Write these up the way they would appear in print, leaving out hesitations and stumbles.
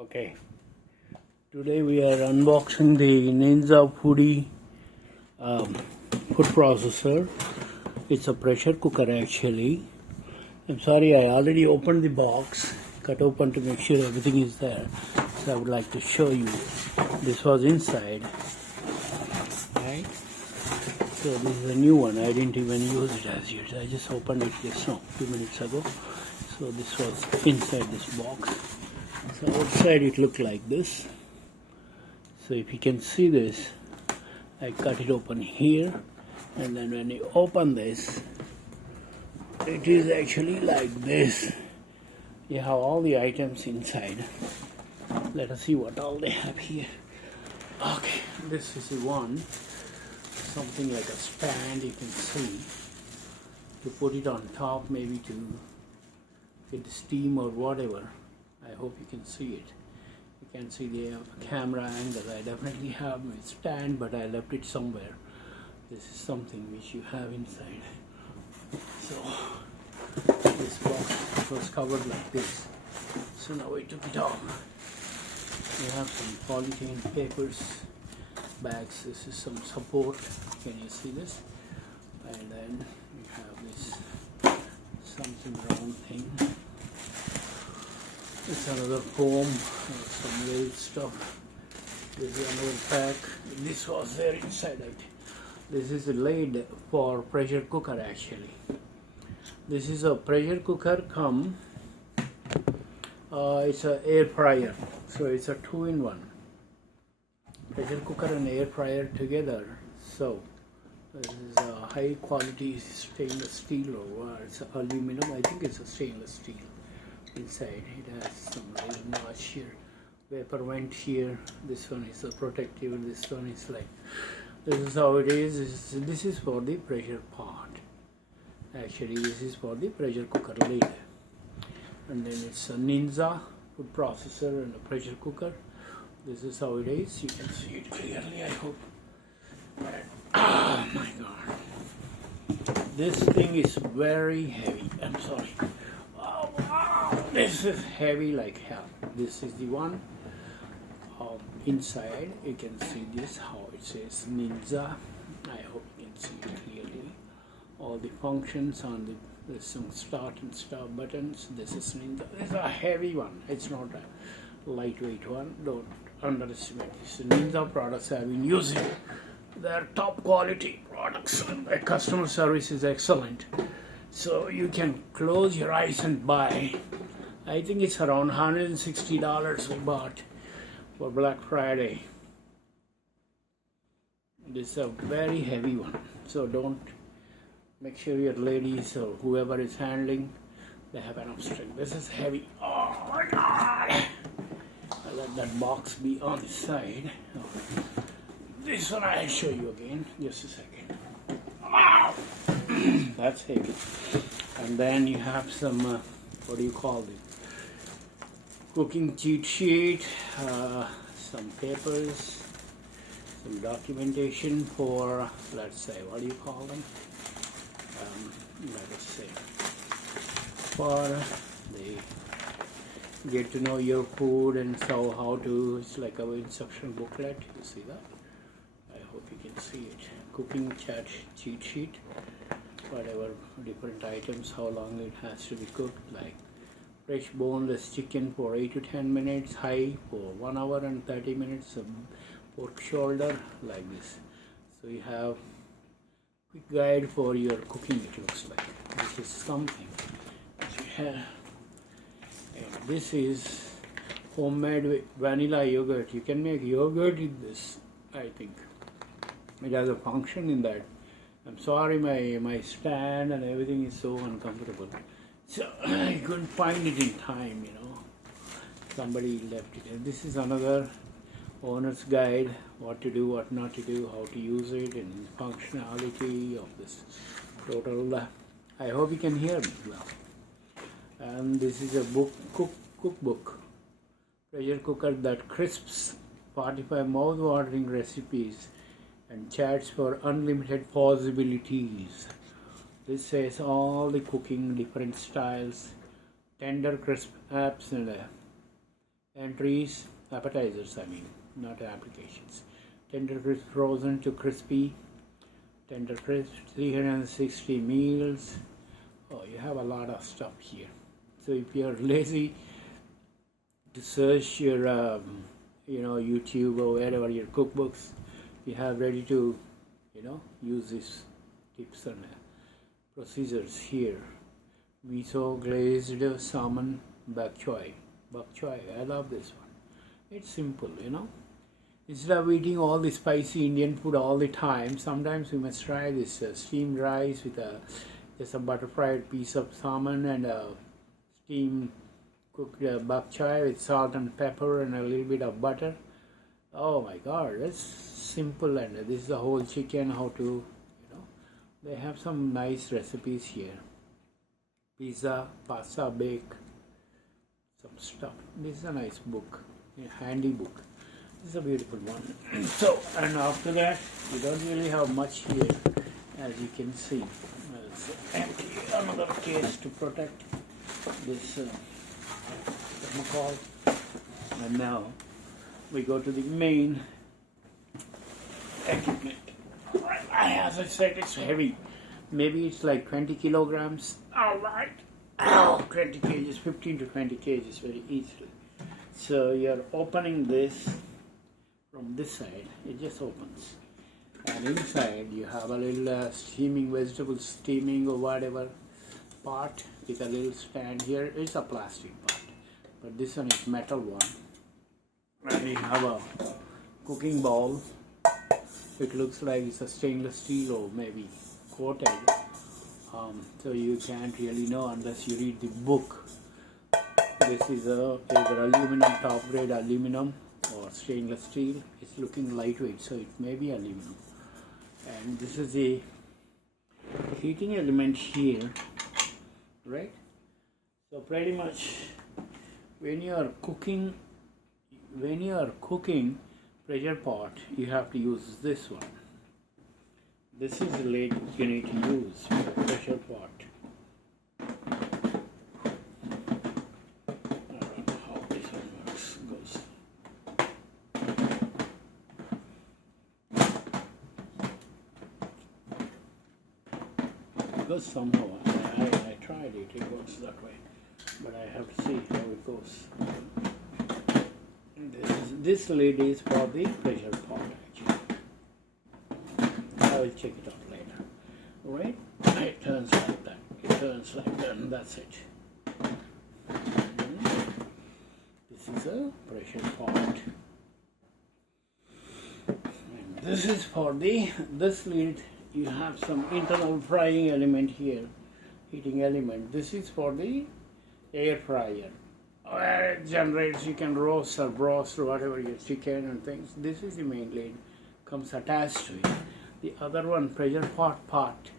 Okay, today we are unboxing the Ninja Foodie food processor. It's a pressure cooker actually. I'm sorry, I already opened the box, cut open to make sure everything is there. So I would like to show you. This was inside, right? So this is a new one. I didn't even use it as yet. I just opened it just now, 2 minutes ago. So this was inside this box. So outside it looked like this. So if you can see this, I cut it open here, and then when you open this, it is actually like this. You have all the items inside. Let us see what all they have here. Okay, this is the one, something like a stand you can see, to put it on top, maybe to get the steam or whatever. I hope you can see it. You can see the camera angle. I definitely have my stand, but I left it somewhere. This is something which you have inside. So this box was covered like this. So now I took it off. You have some polythene papers, bags. This is some support. Can you see this? And then you have this something round thing. It's another foam, some weight stuff. This is another pack. This was there inside it. This is a lid for pressure cooker actually. This is a pressure cooker come. It's an air fryer. So it's a 2-in-1. Pressure cooker and air fryer together. So this is a high quality stainless steel, or it's aluminum. I think it's a stainless steel. Inside it has some little notch here, vapor vent here. This one is a protective. This one is like, this is how it is. This is for the pressure pot. Actually, this is for the pressure cooker lid. And then it's a Ninja food processor and a pressure cooker. This is how it is. You can see it clearly, I hope. Oh my god, this thing is very heavy. I'm sorry. This is heavy like hell. This is the one. Inside you can see this, how it says Ninja. I hope you can see it clearly. All the functions on the, there's some start and stop buttons. This is Ninja. This is a heavy one. It's not a lightweight one. Don't underestimate this. Ninja products I've been using. They're top quality products. The customer service is excellent. So you can close your eyes and buy. I think it's around $160 we bought for Black Friday. This is a very heavy one. So don't, make sure your ladies or whoever is handling, they have enough strength. This is heavy. Oh my god! I'll let that box be on the side. This one I'll show you again. Just a second. That's heavy. And then you have some, what do you call it? Cooking cheat sheet, some papers, some documentation for, let's say, what do you call them? Let us say, for the get to know your food and so how to, it's like our instruction booklet. You see that? I hope you can see it. Cooking cheat sheet, whatever different items, how long it has to be cooked, like fresh boneless chicken for 8 to 10 minutes, high for 1 hour and 30 minutes, pork shoulder, like this. So you have quick guide for your cooking, it looks like. This is something that you have. And this is homemade with vanilla yogurt. You can make yogurt with this, I think. It has a function in that. I'm sorry, my stand and everything is so uncomfortable. So I couldn't find it in time, you know. Somebody left it. And this is another owner's guide, what to do, what not to do, how to use it, and functionality of this total. I hope you can hear me well. And this is a cookbook. Pressure cooker that crisps 45 mouth-watering recipes and chats for unlimited possibilities. This says all the cooking, different styles, tender crisp apps, and entries, appetizers I mean, not applications. Tender crisp frozen to crispy, tender crisp, 360 meals. Oh, you have a lot of stuff here. So if you're lazy to search your YouTube or wherever your cookbooks, you have ready to use these tips and procedures here. Miso glazed salmon bok choy. I love this one. It's simple, Instead of eating all the spicy Indian food all the time, sometimes we must try this steamed rice with just a butter fried piece of salmon and a steamed cooked bok choy with salt and pepper and a little bit of butter. Oh my God, that's simple. And this is the whole chicken. How to, they have some nice recipes here. Pizza, pasta, bake, some stuff. This is a nice book, a handy book. This is a beautiful one. So, and after that, we don't really have much here, as you can see. Let's empty another case to protect this thermocol. And now we go to the main equipment. As I said, it's heavy. Maybe it's like 20 kilograms. All right. 20 kgs, 15 to 20 kgs very easily. So you're opening this from this side. It just opens. And inside you have a little steaming vegetables, steaming or whatever pot with a little stand here. It's a plastic pot, but this one is metal one. And you have a cooking bowl. It looks like it's a stainless steel or maybe coated. So you can't really know unless you read the book. This is either aluminum, top grade aluminum or stainless steel. It's looking lightweight, so it may be aluminum. And this is the heating element here, right? So pretty much when you are cooking pressure pot, you have to use this one. This is the lid you need to use for the pressure pot. I don't know how this one works. Goes somehow. I tried it. It works that way, but I have to see how it goes. This lid is for the pressure pot actually. I will check it out later. Alright? It turns like that. It turns like that, and that's it. This is a pressure pot. And this is for this lid. You have some internal frying element here, heating element. This is for the air fryer. Where it generates, you can roast or broast or whatever your chicken and things. This is the main lid, comes attached to it. The other one, pressure pot.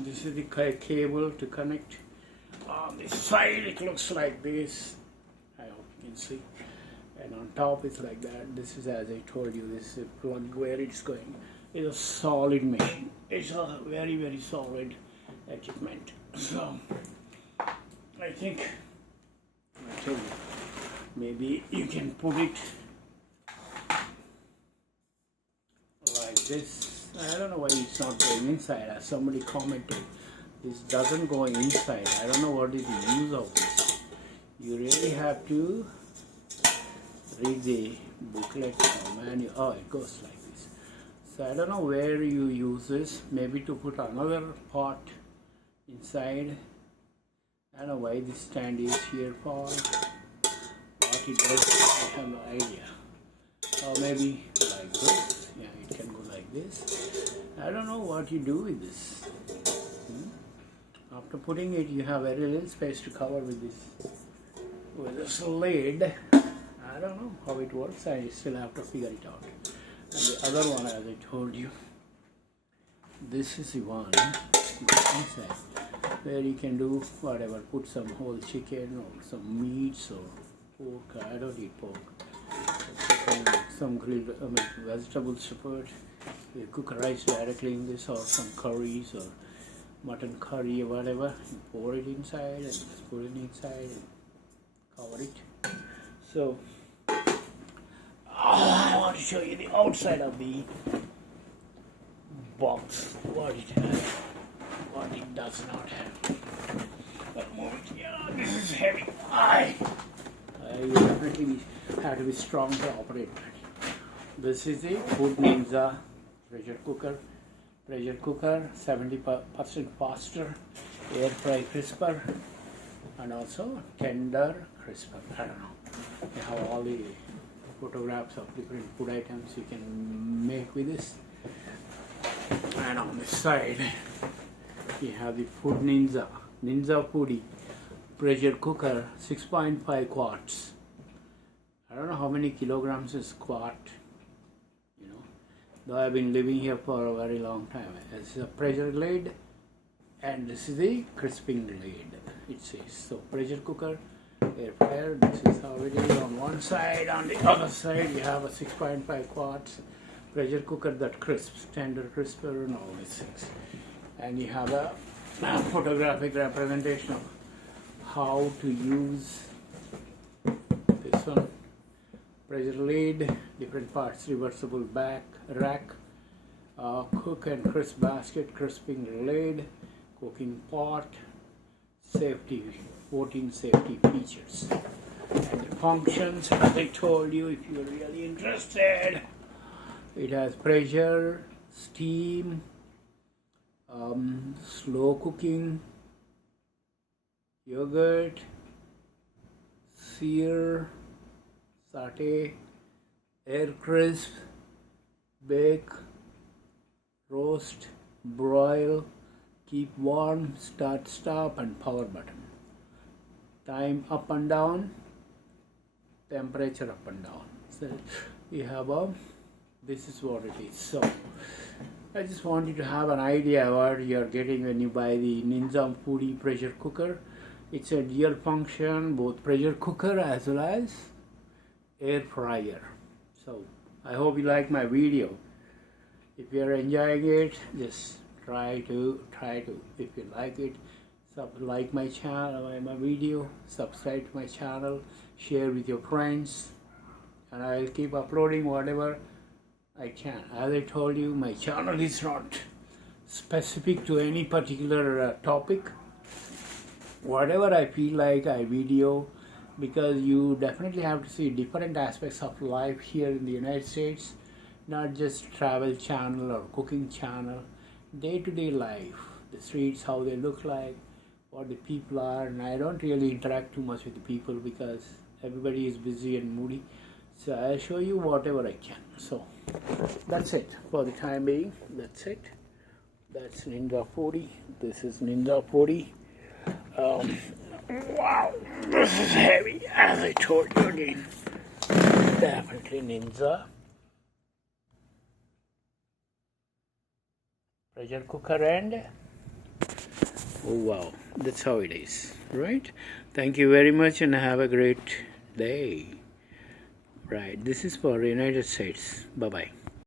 This is the cable to connect. On the side it looks like this. I hope you can see. And on top it's like that. This is, as I told you, this is a plug where it's going. It's a solid machine. It's a very, very solid equipment. So I think, I tell you, maybe you can put it like this. I don't know why it's not going inside. As somebody commented, this doesn't go inside. I don't know what is the use of this. You really have to read the booklet or manual. Oh, it goes like this. So I don't know where you use this. Maybe to put another pot inside. I don't know why this stand is here for. What it does, I have no idea. Or maybe like this. Yeah, it can go like this. I don't know what you do with this. After putting it, you have very little space to cover with this lid. I don't know how it works. I still have to figure it out. And the other one, as I told you, this is the one inside where you can do whatever. Put some whole chicken or some meats or pork. I don't eat pork. Some grilled vegetables to put. You cook rice directly in this, or some curries or mutton curry or whatever. You pour it inside and just put it inside and cover it. So I want to show you the outside of the box, what it has, what it does not have. But move it. Yeah, this is heavy. You definitely have to be strong to operate it. This is the Food Ninja pressure cooker. 70% faster, air fry crisper, and also tender crisper. I don't know. You have all the photographs of different food items you can make with this. And on this side, you have the Food Ninja Foodie pressure cooker, 6.5 quarts. I don't know how many kilograms is quart, you know, though I've been living here for a very long time. It's a pressure lid, and this is the crisping lid, it says. So pressure cooker, air fryer, this is how it is on one side. On the other side, you have a 6.5 quarts pressure cooker that crisps, tender crisper, and all these things. And you have a photographic representation of how to use this one. Pressure lid, different parts, reversible back rack, cook and crisp basket, crisping lid, cooking pot, safety, 14 safety features. And the functions, as I told you, if you're really interested, it has pressure, steam, slow cooking, yogurt, sear, saute, air crisp, bake, roast, broil, keep warm, start, stop, and power button. Time up and down, temperature up and down. So you have this is what it is. So I just want you to have an idea what you're getting when you buy the Ninja Foodie pressure cooker. It's a dual function, both pressure cooker as well as air fryer. So I hope you like my video. If you're enjoying it, just try to. If you like it, like my channel, my video, subscribe to my channel, share with your friends, and I'll keep uploading whatever I can. As I told you, my channel is not specific to any particular topic. Whatever I feel like I video, because you definitely have to see different aspects of life here in the United States, not just travel channel or cooking channel, day-to-day life, the streets, how they look like, what the people are. And I don't really interact too much with the people because everybody is busy and moody. So I'll show you whatever I can. So that's it for the time being. That's it. That's Ninja Foodie. This is Ninja Foodie. Wow, this is heavy, as I told you again. Definitely Ninja pressure cooker, and oh wow, that's how it is, right? Thank you very much and have a great day. Right, this is for United States. Bye bye.